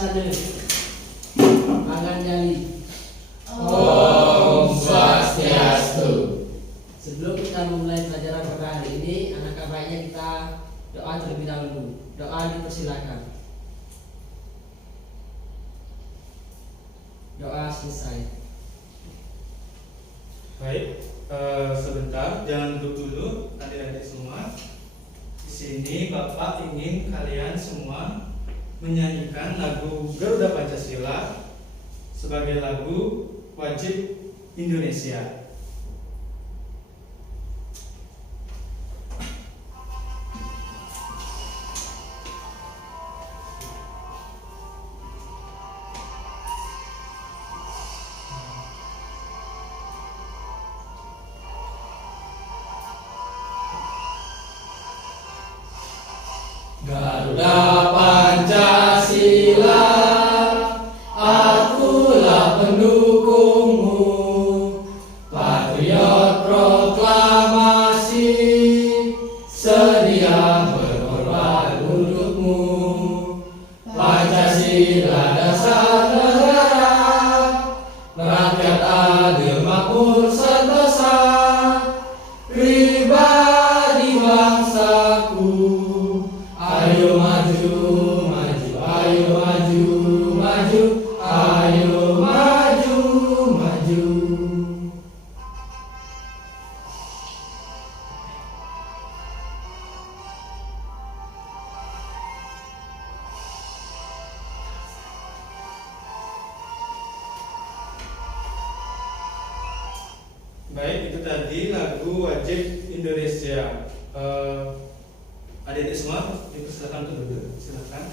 Sade, Magan Jali. Om Swastiastu. Sebelum kita memulai pelajaran pada hari ini, alangkah baiknya kita doa terlebih dahulu. Doa dipersilakan. Doa selesai. Baik, sebentar, jangan duduk dulu, adik-adik semua. Di sini Bapak ingin kalian semua menyanyikan lagu Garuda Pancasila sebagai lagu wajib Indonesia. Garuda Pancasila, akulah pendukungmu, patriot proklamasi, sedia berkorban untukmu. Pancasila dasar negara, rakyat adil makmur sentosa, pribadi bangsaku. Ayo maju, maju, ayo maju, maju, ayo maju, maju. Baik, itu tadi lagu wajib Indonesia. Adik-adik semua, dipersilakan untuk duduk. Silakan.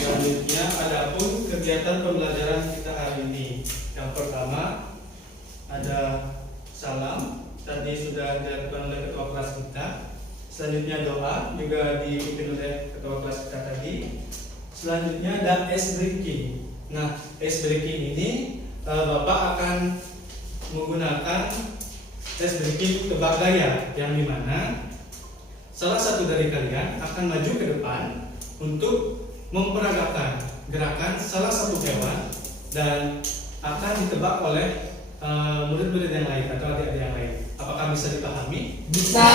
Selanjutnya, adapun kegiatan pembelajaran kita hari ini. Yang pertama ada salam, tadi sudah dilakukan oleh ketua kelas kita. Selanjutnya doa, juga dipimpin oleh ketua kelas kita tadi. Selanjutnya ada ice breaking. Nah, ice breaking ini Bapak akan menggunakan ice breaking tebak gaya, yang dimana salah satu dari kalian akan maju ke depan untuk memperagakan gerakan salah satu hewan dan akan ditebak oleh murid-murid yang lain atau adik-adik yang lain. Apakah bisa dipahami? Bisa.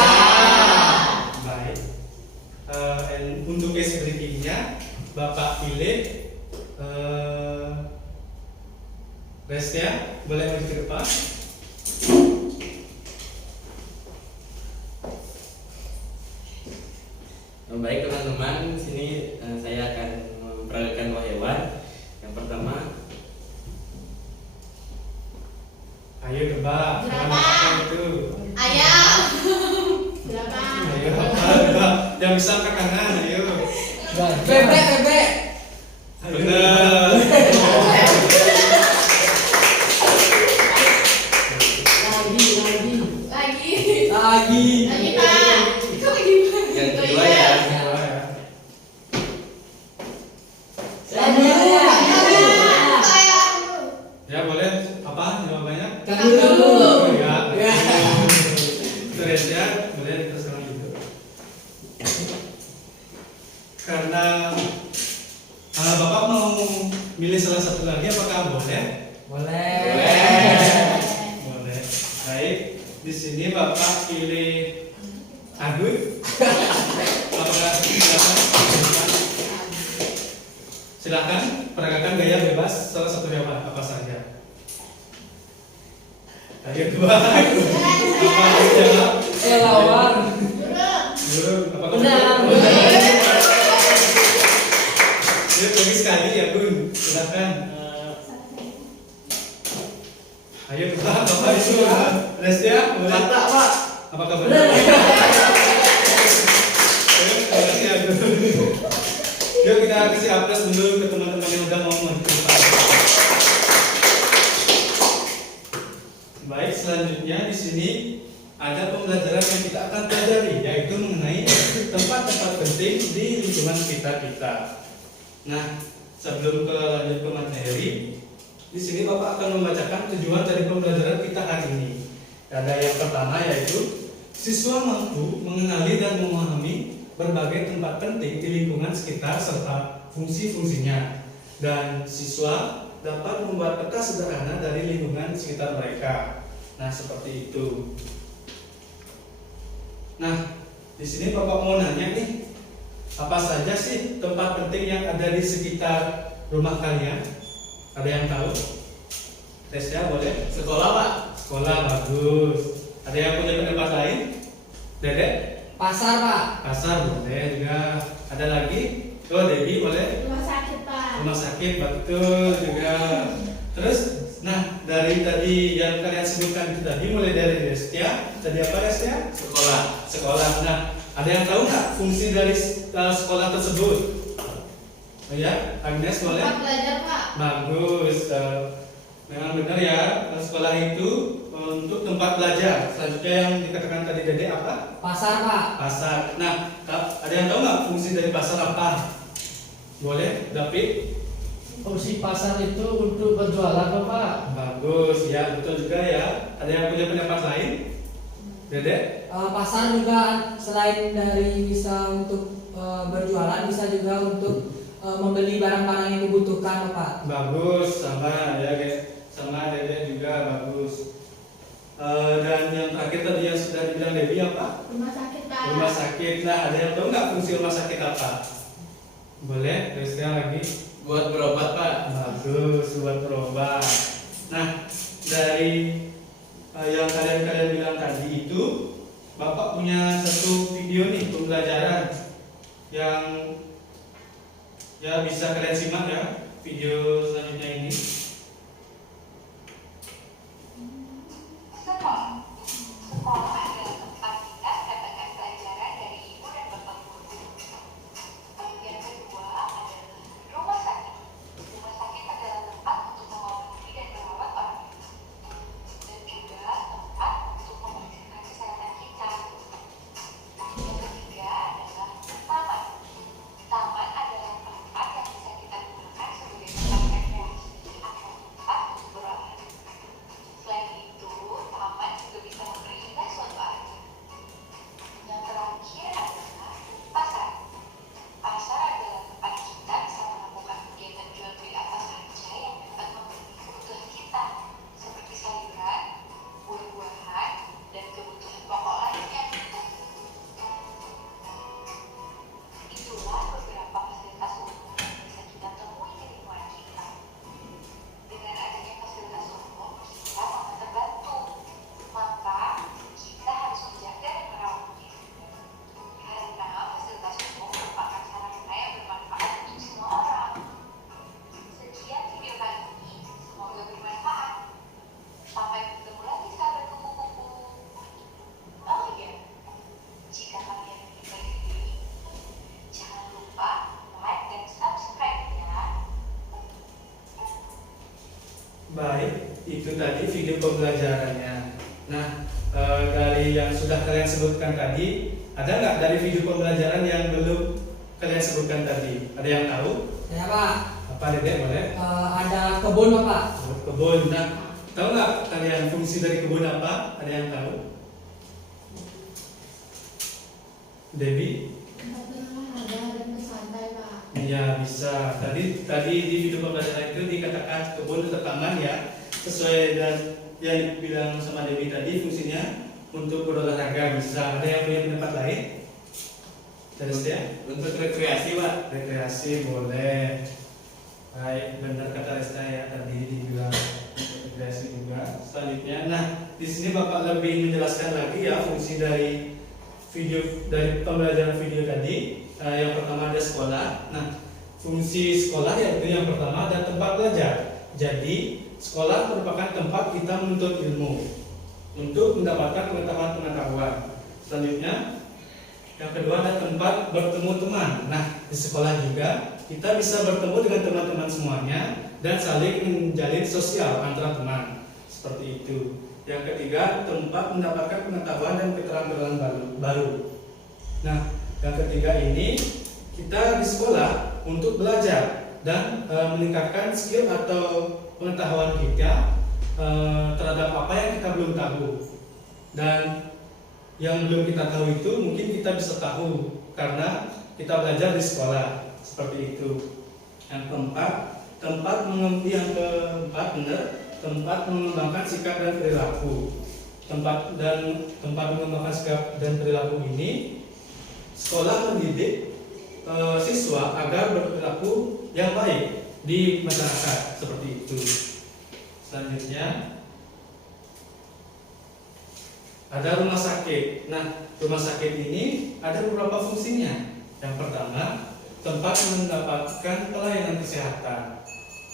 Baik. Untuk ice breakingnya, Bapak pilih Restia, boleh maju ke depan. Baik teman-teman, di sini saya akan memperagakan dua hewan. Yang pertama, Ayo tebak. Berapa? Apa itu? Ayam. Berapa? Ayo tebak. Yang bisa angkat tangan, ayo. Bebek, bebek. Benar. Lagi. Lagi. Lagi Pak. Kok lagi Pak? yang Oh, kedua iya. ya. Ya boleh. Apa jawabannya? Kanguru. Oh, ya. Ya. Terus ya, boleh diteruskan gitu. Karena Bapak mau milih salah satu lagi, apakah boleh? Boleh. Boleh. Baik. Di sini Bapak pilih Agun. Apakah silakan? Silakan peragakan gaya bebas salah satu hewan apa saja. Ayo dua. Apa jawab? Kelawar. Burung. Apakah Benar. betul? Yuk lagi sekali ya Gun. Silakan. Ayo tebak apa itu? Restia, boleh? Kata Pak. Apakah benar? Terima kasih Agun. Yuk kita kasih aplaus dulu ke teman-teman yang udah mau mencoba. Baik, selanjutnya di sini ada pembelajaran yang kita akan pelajari, yaitu mengenai tempat-tempat penting di lingkungan sekitar kita. Nah, sebelum lanjut ke materi, di sini Bapak akan membacakan tujuan dari pembelajaran kita hari ini. Ada yang pertama yaitu siswa mampu mengenali dan memahami berbagai tempat penting di lingkungan sekitar serta fungsi-fungsinya, dan siswa dapat membuat peta sederhana dari lingkungan sekitar mereka. Nah, seperti itu. Nah, di sini Bapak mau nanya nih, apa saja sih tempat penting yang ada di sekitar rumah kalian? Ada yang tahu? Tesnya boleh? Sekolah, Pak. Sekolah, bagus. Ada yang punya pendapat lain? Dedek? Pasar, Pak. Pasar boleh juga. Ada lagi? Oh, Debbie boleh? Rumah sakit, Pak. Rumah sakit, betul juga. Terus, nah dari tadi yang kalian sebutkan itu tadi, mulai dari Destia, tadi apa Destia? Sekolah. Sekolah. Nah, ada yang tahu nggak fungsi dari sekolah tersebut? Oh ya, Agnes boleh? Tempat belajar, Pak. Bagus. Memang benar ya, sekolah itu untuk tempat belajar. Selanjutnya yang dikatakan tadi Dede apa? Pasar, Pak. Pasar. Nah, ada yang tahu nggak fungsi dari pasar apa? Boleh, David? Fungsi pasar itu untuk berjualan, Bapak. Bagus, ya betul juga ya. Ada yang punya pendapat lain? Dede? Pasar juga selain dari bisa untuk berjualan, bisa juga untuk membeli barang-barang yang dibutuhkan, Bapak. Bagus, sama ya guys. Sama Dede juga bagus. Dan yang terakhir tadi yang sudah dibilang Debbie apa? Rumah sakit, Pak. Rumah sakit. Nah, ada yang tahu nggak fungsi rumah sakit apa? Boleh, Destia lagi. Buat berobat, Pak. Bagus, buat berobat. Nah, dari yang kalian bilang tadi itu, Bapak punya satu video nih pembelajaran yang ya bisa kalian simak ya video selanjutnya ini. Sekolah adalah tempat kita mendapatkan pelajaran dari ibu dan bapak guru. Yang kedua adalah rumah sakit. Rumah sakit adalah tempat untuk mengobati dan merawat orang dan juga tempat untuk memperhatikan kesehatan kita. Yang ketiga adalah taman. Taman adalah tempat yang bisa kita gunakan sebagai tempat rekreasi atau tempat untuk berolahraga. Selain itu, taman juga bisa memperindah suatu area. Yang terakhir adalah pasar. Pasar adalah tempat kita bisa melakukan kegiatan jual beli apa saja yang dapat memenuhi kebutuhan kita, seperti sayuran, buah-buahan, dan kebutuhan pokok lainnya. Itulah beberapa fasilitas umum yang bisa kita temui di lingkungan kita. Dengan adanya fasilitas umum, kita sangat terbantu. Maka, kita harus menjaga dan merawatnya. Karena fasilitas umum merupakan sarana yang bermanfaat untuk semua orang. Sekian video kali ini, semoga bermanfaat. Sampai bertemu lagi sahabat kupu-kupu. Oh iya, jika kalian menyukai video ini, jangan lupa like dan subscribe ya. Baik, itu tadi video pembelajarannya. Nah, dari yang sudah kalian sebutkan tadi, ada nggak dari video pembelajaran yang belum kalian sebutkan tadi? Ada yang tahu? Ya, Pak. Apa Dedek boleh? Ada kebun, Bapak. Kebun. Nah, tahu nggak kalian fungsi dari kebun apa? Ada yang tahu? Debbie? Tempat berolahraga dan bersantai, Pak. Iya bisa. Tadi di video pembelajaran itu dikatakan kebun atau taman ya, sesuai dan yang dibilang sama Debbie tadi fungsinya untuk berolahraga bisa. Ada yang punya pendapat lain? Terus ya? Untuk rekreasi, Pak. Rekreasi boleh. Baik, benar kata Resta ya tadi dibilang rekreasi juga. Selanjutnya, nah di sini Bapak lebih menjelaskan lagi ya fungsi dari pembelajaran video tadi. Yang pertama ada sekolah. Nah, fungsi sekolah yaitu yang pertama ada tempat belajar. Jadi, sekolah merupakan tempat kita menuntut ilmu untuk mendapatkan pengetahuan. Selanjutnya, yang kedua ada tempat bertemu teman. Nah, di sekolah juga kita bisa bertemu dengan teman-teman semuanya dan saling menjalin sosial antara teman. Seperti itu. Yang ketiga, tempat mendapatkan pengetahuan dan keterampilan baru. Nah, yang ketiga ini kita di sekolah untuk belajar dan meningkatkan skill atau pengetahuan kita terhadap apa yang kita belum tahu. Dan yang belum kita tahu itu mungkin kita bisa tahu karena kita belajar di sekolah. Seperti itu. Yang keempat, tempat mengembangkan sikap dan perilaku. Tempat mengembangkan sikap dan perilaku ini, sekolah mendidik siswa agar berperilaku yang baik di masyarakat, seperti itu. Selanjutnya ada rumah sakit. Nah, rumah sakit ini ada beberapa fungsinya. Yang pertama, tempat mendapatkan pelayanan kesehatan.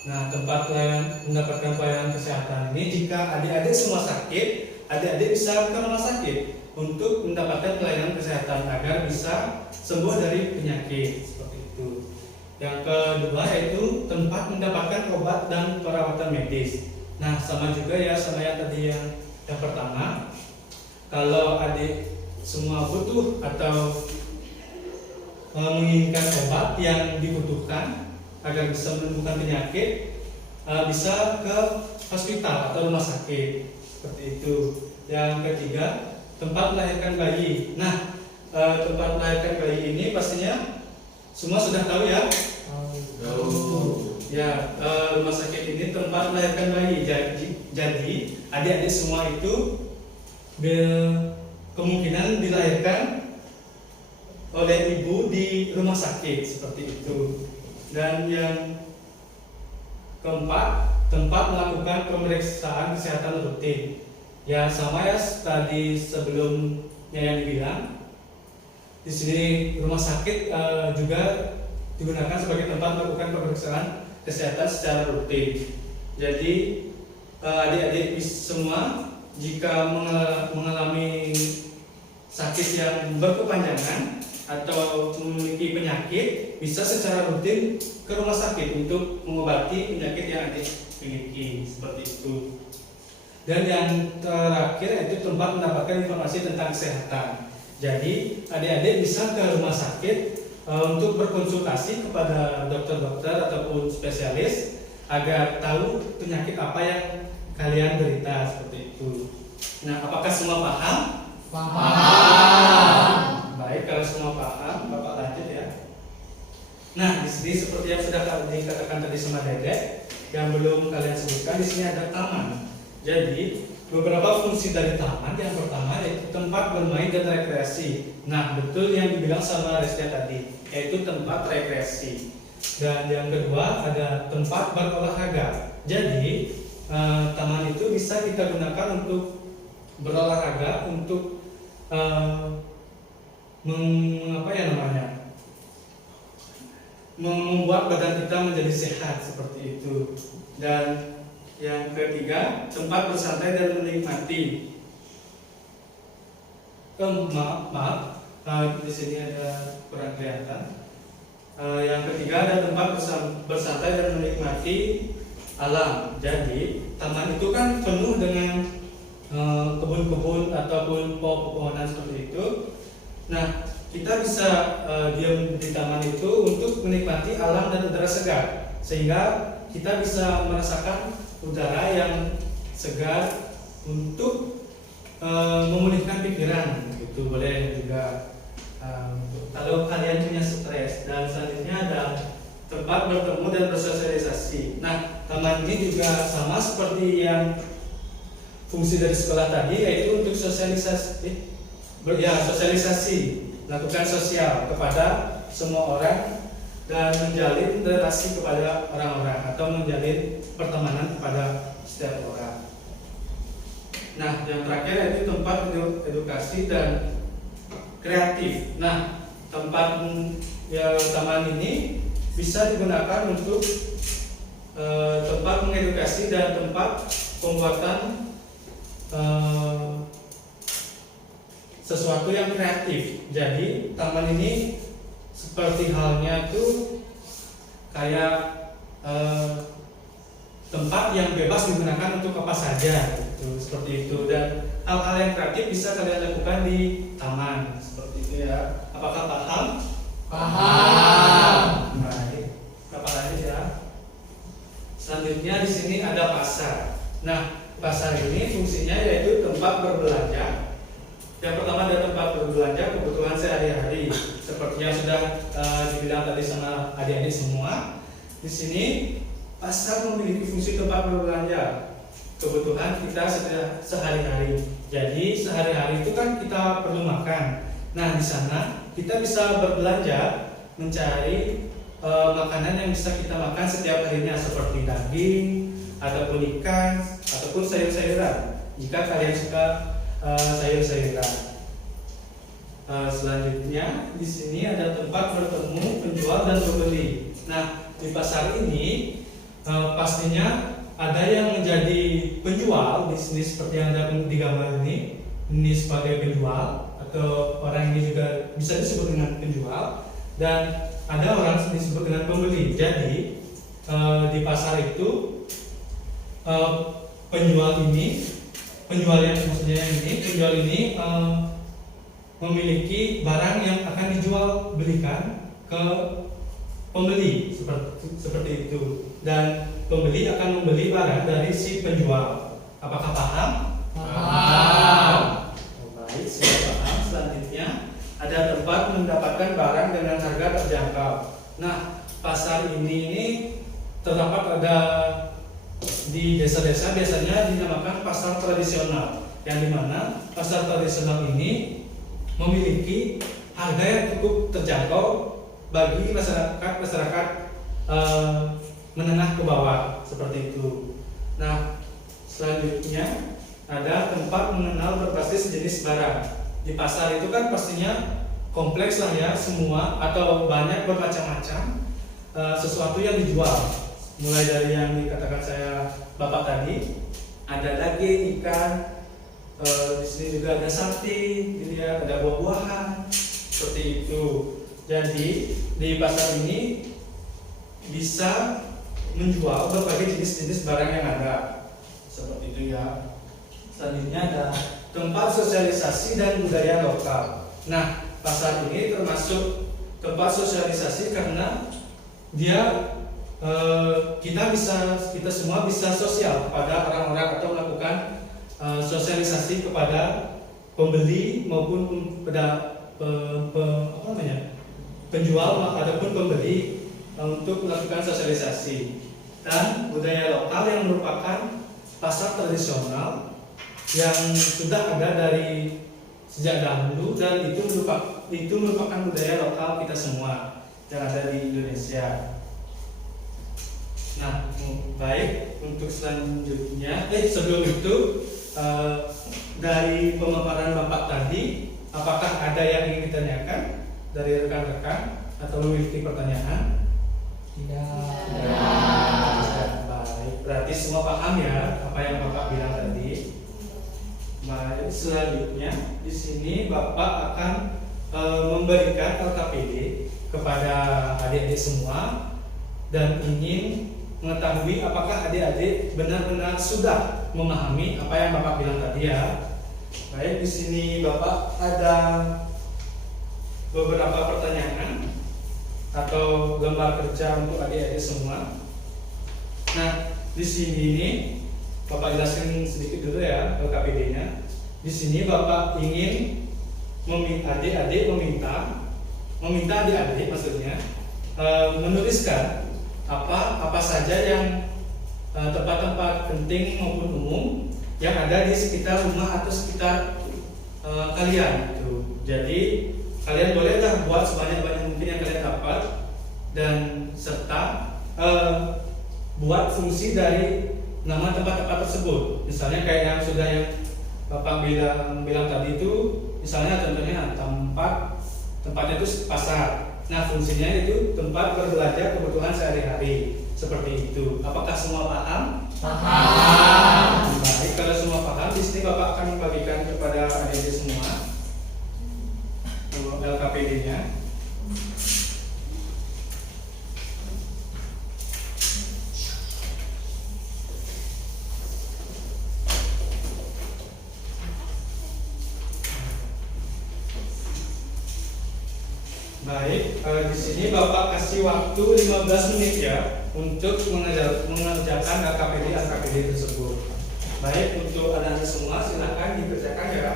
Nah, tempat mendapatkan pelayanan kesehatan ini, jika adik-adik semua sakit, adik-adik bisa ke rumah sakit untuk mendapatkan pelayanan kesehatan agar bisa sembuh dari penyakit, seperti itu. Yang kedua yaitu tempat mendapatkan obat dan perawatan medis. Nah, sama juga ya sama yang tadi yang pertama. Kalau adik semua butuh atau menginginkan obat yang dibutuhkan agar bisa menyembuhkan penyakit, bisa ke hospital atau rumah sakit, seperti itu. Yang ketiga, tempat melahirkan bayi. Nah, tempat melahirkan bayi ini pastinya semua sudah tahu ya. Ya, rumah sakit ini tempat melahirkan bayi. Jadi adik-adik semua itu kemungkinan dilahirkan oleh ibu di rumah sakit, seperti itu. Dan yang keempat, tempat melakukan pemeriksaan kesehatan rutin. Ya, sama ya tadi sebelumnya yang dibilang. Di sini rumah sakit juga digunakan sebagai tempat melakukan pemeriksaan kesehatan secara rutin. Jadi adik-adik semua jika mengalami sakit yang berkepanjangan atau memiliki penyakit, bisa secara rutin ke rumah sakit untuk mengobati penyakit yang adik miliki, seperti itu. Dan yang terakhir yaitu tempat mendapatkan informasi tentang kesehatan. Jadi adik-adik bisa ke rumah sakit untuk berkonsultasi kepada dokter-dokter ataupun spesialis agar tahu penyakit apa yang kalian derita, seperti itu. Nah, apakah semua paham? Paham. Baik, kalau semua paham, Bapak lanjut ya. Nah, di sini seperti yang sudah dikatakan tadi sama Dedek, yang belum kalian sebutkan, di sini ada taman. Jadi beberapa fungsi dari taman, yang pertama yaitu tempat bermain dan rekreasi. Nah, betul yang dibilang sama Resya tadi, yaitu tempat rekreasi. Dan yang kedua ada tempat berolahraga. Jadi taman itu bisa kita gunakan untuk berolahraga, untuk membuat badan kita menjadi sehat, seperti itu. Dan yang ketiga, tempat bersantai dan menikmati. Maaf, di sini ada kurang kelihatan. Yang ketiga ada tempat bersantai dan menikmati alam. Jadi taman itu kan penuh dengan kebun-kebun ataupun pohon-pohonan seperti itu. Nah, kita bisa diam di taman itu untuk menikmati alam dan udara segar, sehingga kita bisa merasakan udara yang segar untuk memulihkan pikiran. Itu boleh juga kalau kalian punya stres. Dan selanjutnya ada tempat bertemu dan bersosialisasi. Nah, taman ini juga sama seperti yang fungsi dari sekolah tadi, yaitu untuk sosialisasi, lakukan sosial kepada semua orang dan menjalin relasi kepada orang-orang atau menjalin pertemanan kepada setiap orang. Nah, yang terakhir yaitu tempat edukasi dan kreatif. Nah, taman ini bisa digunakan untuk tempat mengedukasi dan tempat pembuatan sesuatu yang kreatif. Jadi taman ini seperti halnya tuh kayak tempat yang bebas digunakan untuk apa saja, gitu, seperti itu. Dan hal-hal yang kreatif bisa kalian lakukan di taman, seperti itu ya. Apakah paham? Paham. Baik, apa lagi ya? Selanjutnya di sini ada pasar. Nah, pasar ini fungsinya yaitu tempat berbelanja. Yang pertama ada tempat berbelanja kebutuhan sehari-hari, seperti yang sudah dibilang tadi sama adik-adik semua. di sini pasar memiliki fungsi tempat berbelanja kebutuhan kita sehari-hari. Jadi sehari-hari itu kan kita perlu makan. Nah, di sana kita bisa berbelanja mencari makanan yang bisa kita makan setiap harinya seperti daging ataupun ikan ataupun sayur-sayuran. Jika kalian suka sayur-sayuran. Selanjutnya di sini ada tempat bertemu penjual dan pembeli. Nah, di pasar ini pastinya ada yang menjadi penjual di sini seperti yang ada di gambar ini sebagai penjual atau orang ini juga bisa disebut dengan penjual, dan ada orang disebut dengan pembeli. Jadi di pasar itu penjual ini memiliki barang yang akan dijual belikan ke pembeli seperti itu, dan pembeli akan membeli barang dari si penjual. Apakah paham? Paham. Baik, sudah paham. Selanjutnya ada tempat mendapatkan barang dengan harga terjangkau. Nah, pasar ini terdapat ada di desa-desa, biasanya dinamakan pasar tradisional, yang dimana pasar tradisional ini memiliki harga yang cukup terjangkau bagi masyarakat menengah ke bawah seperti itu. Nah, selanjutnya ada tempat mengenal berbasis jenis barang. Di pasar itu kan pastinya kompleks lah ya, semua atau banyak bermacam-macam sesuatu yang dijual. Mulai dari yang dikatakan saya Bapak tadi, ada daging, ikan, di sini juga ada sapi, dilihat ada buah-buahan, seperti itu. Jadi di pasar ini bisa menjual berbagai jenis-jenis barang yang ada, seperti itu ya. Selanjutnya ada tempat sosialisasi dan budaya lokal. Nah, pasar ini termasuk tempat sosialisasi karena dia kita semua bisa sosial pada orang-orang atau melakukan sosialisasi kepada pembeli maupun pada penjual ataupun pembeli untuk melakukan sosialisasi. Dan budaya lokal yang merupakan pasar tradisional yang sudah ada dari sejak dahulu, dan itu merupakan budaya lokal kita semua yang ada di Indonesia. Nah, baik, untuk selanjutnya sebelum itu dari pemaparan Bapak tadi, apakah ada yang ingin ditanyakan dari rekan-rekan atau memiliki pertanyaan? Tidak. Baik, berarti semua paham ya apa yang Bapak bilang tadi. Baik, selanjutnya di sini Bapak akan memberikan LKPD kepada adik-adik semua dan ingin mengetahui apakah adik-adik benar-benar sudah memahami apa yang Bapak bilang tadi ya. Baik, di sini Bapak ada beberapa pertanyaan atau gambar kerja untuk adik-adik semua. Nah, di sini ini Bapak jelaskan sedikit dulu ya LKPD-nya. Di sini Bapak ingin adik-adik meminta adik-adik maksudnya menuliskan apa saja yang tempat-tempat penting maupun umum yang ada di sekitar rumah atau sekitar kalian gitu. Jadi kalian bolehlah buat sebanyak-banyak mungkin yang kalian dapat, dan serta buat fungsi dari nama tempat-tempat tersebut. Misalnya kayak yang sudah yang Bapak bilang tadi itu, misalnya contohnya tempatnya itu pasar. Nah, fungsinya itu tempat berbelanja kebutuhan sehari-hari, seperti itu. Apakah semua paham? Paham. Baik, kalau semua paham, di sini Bapak akan membagikan kepada adik-adik semua LKPD-nya. Baik, di sini Bapak kasih waktu 15 menit ya untuk mengerjakan LKPD tersebut. Baik, untuk anak-anak semua silakan dikerjakan ya.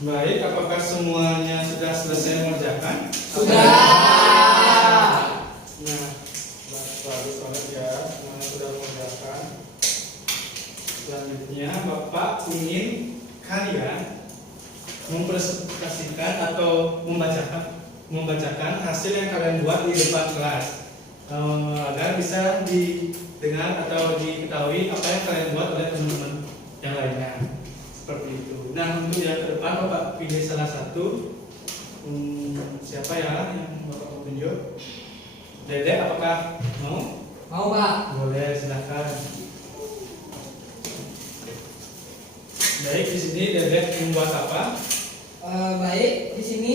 Baik, apakah semuanya sudah selesai mengerjakan? Sudah. Nah, bagus banget ya, semuanya sudah mengerjakan. Selanjutnya, Bapak ingin kalian mempresentasikan atau membacakan hasil yang kalian buat di depan kelas, agar bisa didengar atau diketahui apa yang kalian buat oleh teman-teman yang lainnya. Seperti itu. Nah, untuk yang ke depan Bapak pilih salah satu. Siapa ya yang Bapak mau tunjuk? Dede, apakah mau? Mau Pak? Boleh, silahkan. Baik, di sini Dede membuat apa? Baik, di sini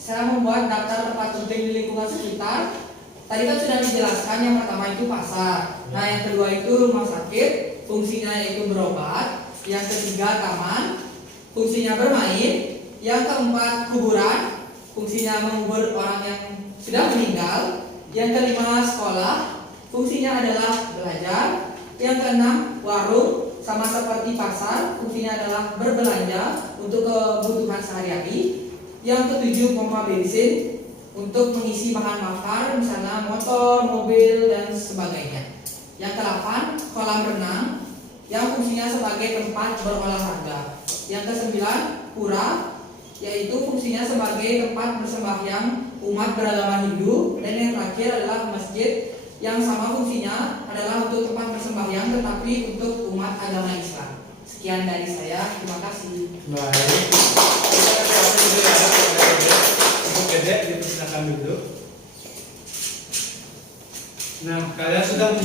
saya membuat daftar tempat penting di lingkungan sekitar. Tadi kan sudah dijelaskan, yang pertama itu pasar. Nah, yang kedua itu rumah sakit, fungsinya yaitu berobat. Yang ketiga taman, fungsinya bermain. Yang keempat kuburan, fungsinya mengubur orang yang sudah meninggal. Yang kelima sekolah, fungsinya adalah belajar. Yang keenam warung, sama seperti pasar, fungsinya adalah berbelanja untuk kebutuhan sehari-hari. Yang ketujuh pompa bensin untuk mengisi bahan bakar, misalnya motor, mobil, dan sebagainya. Yang ke-8 kolam renang yang fungsinya sebagai tempat berolahraga. Yang ke-9 pura, yaitu fungsinya sebagai tempat bersembahyang umat beragama Hindu. Dan yang terakhir adalah masjid, yang sama fungsinya adalah untuk tempat bersembahyang tetapi untuk umat agama Islam. Sekian dari saya, terima kasih. Baik. Kita kasih dulu ya kepada Dede. Untuk Dede dipersilakan dulu. Nah, kalian sudah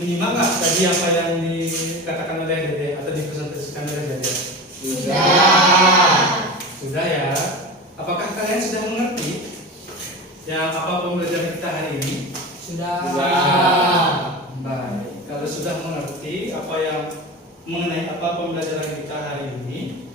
menyimak nggak tadi apa yang dikatakan oleh Dede atau dipresentasikan oleh Dede? Sudah. Sudah ya. Apakah kalian sudah mengerti yang apa pembelajaran kita hari ini? Sudah. Baik. Kalau sudah mengerti apa yang mengenai apa pembelajaran kita hari ini,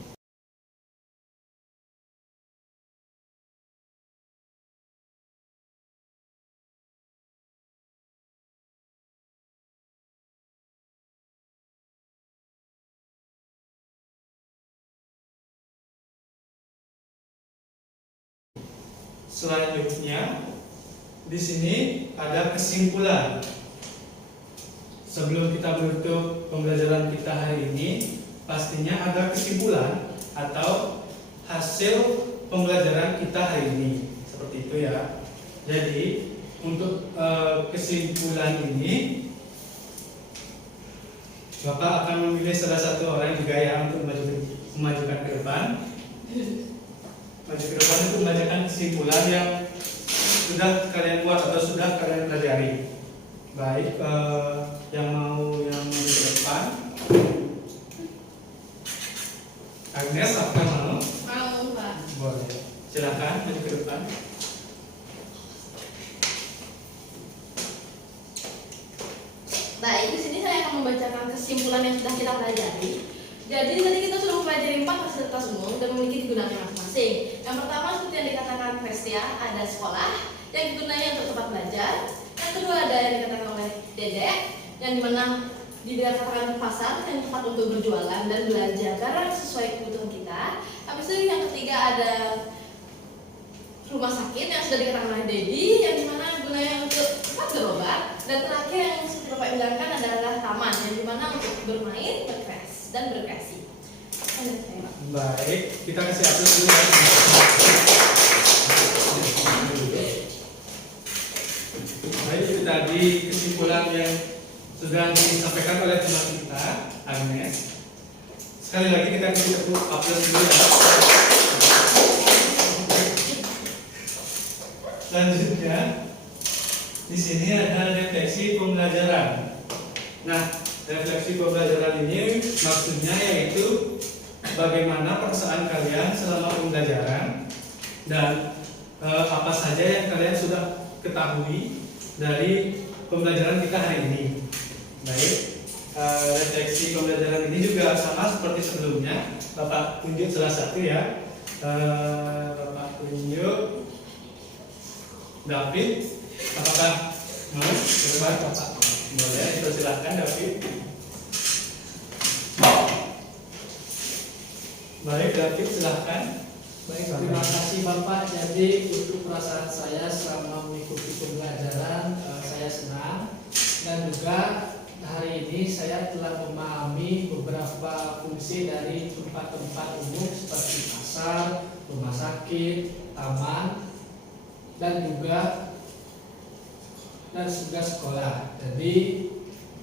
selanjutnya di sini ada kesimpulan. Sebelum kita menutup pembelajaran kita hari ini, pastinya ada kesimpulan atau hasil pembelajaran kita hari ini. Seperti itu ya. Jadi untuk kesimpulan ini, Bapak akan memilih salah satu orang juga ya untuk memajukan ke depan. Maju ke depan itu membacakan kesimpulan yang sudah kalian buat atau sudah kalian pelajari. Baik, yang mau ke depan. Agnes, apakah mau? Mau Pak. Boleh. Silakan maju ke depan. Baik, di sini saya akan membacakan kesimpulan yang sudah kita pelajari. Jadi tadi kita sudah mempelajari 4 fasilitas umum dan memiliki kegunaannya masing-masing. Yang pertama seperti yang dikatakan Vestia, ada sekolah yang digunanya untuk tempat belajar. Yang kedua ada yang dikatakan oleh Dede, yang dimana dikatakan pasar yang tempat untuk berjualan dan belanja barang sesuai kebutuhan kita. Habis itu yang ketiga ada rumah sakit yang sudah dikatakan oleh Dedi, yang dimana gunanya untuk tempat berobat. Dan terakhir yang seperti Bapak bilangkan adalah taman, yang dimana untuk bermain, dan berkreasi. Baik, kita kasih atur dulu ya. Baik, itu tadi kesimpulan yang sudah disampaikan oleh teman kita, Agnes. Sekali lagi kita kasih tepuk aplaus dulu ya. Selanjutnya, di sini ada refleksi pembelajaran. Nah, refleksi pembelajaran ini maksudnya yaitu bagaimana perasaan kalian selama pembelajaran dan apa saja yang kalian sudah ketahui dari pembelajaran kita hari ini. Baik, refleksi pembelajaran ini juga sama seperti sebelumnya. Bapak tunjuk salah satu ya. Bapak tunjuk David. Apakah mau ke depan Bapak? Boleh, dipersilakan David. Baik, David silahkan. Baik, terima kasih Bapak. Jadi untuk perasaan saya selama mengikuti pembelajaran saya senang, dan juga hari ini saya telah memahami beberapa fungsi dari tempat-tempat umum seperti pasar, rumah sakit, taman, dan juga sekolah. Jadi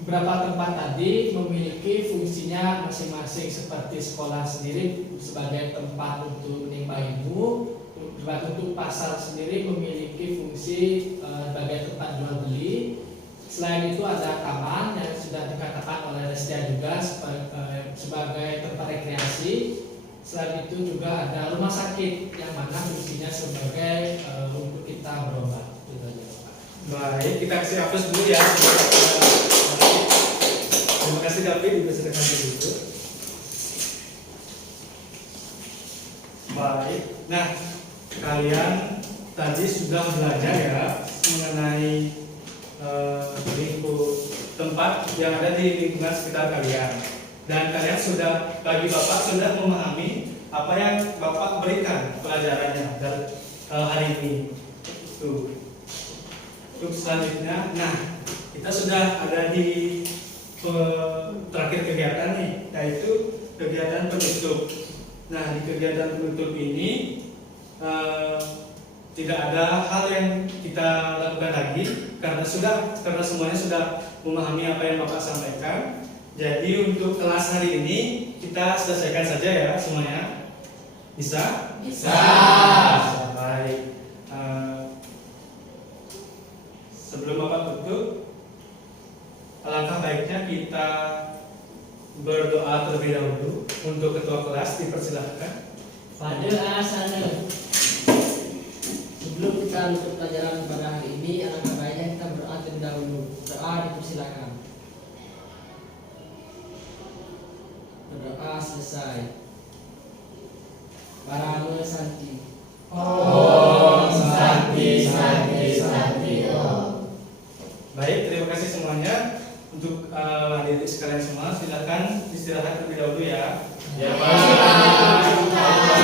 beberapa tempat tadi memiliki fungsinya masing-masing, seperti sekolah sendiri sebagai tempat untuk menimba ilmu, untuk pasar sendiri memiliki fungsi sebagai tempat jual beli. Selain itu ada taman yang sudah dikatakan oleh Restia juga sebagai tempat rekreasi. Selain itu juga ada rumah sakit yang mana fungsinya sebagai untuk kita berobat. Itu aja, Pak. Baik, kita kasih hapus dulu ya. Terima kasih David, dipersilakan dulu. Baik, nah kalian tadi sudah belajar ya mengenai lingkup tempat yang ada di lingkungan sekitar kalian, dan kalian sudah, bagi Bapak sudah memahami apa yang Bapak berikan pelajarannya dan hari ini. Untuk selanjutnya, nah kita sudah ada di terakhir kegiatan nih, yaitu kegiatan penutup. Nah, di kegiatan penutup ini tidak ada hal yang kita lakukan lagi karena semuanya sudah memahami apa yang Bapak sampaikan. Jadi untuk kelas hari ini kita selesaikan saja ya semuanya. Bisa? Bisa. Baik. Sebelum Bapak tutup, alangkah baiknya kita berdoa terlebih dahulu. Untuk ketua kelas dipersilahkan. Pada asana, sebelum kita menutup pelajaran pada hari ini, alangkah baiknya kita berdoa terlebih dahulu. Doa dipersilakan. Berdoa selesai. Parame Santi. Om Santi, Santi, Santi, Om. Baik, terima kasih semuanya. Untuk hadirin sekalian semua, silakan istirahat terlebih dahulu ya. Ya, Pak.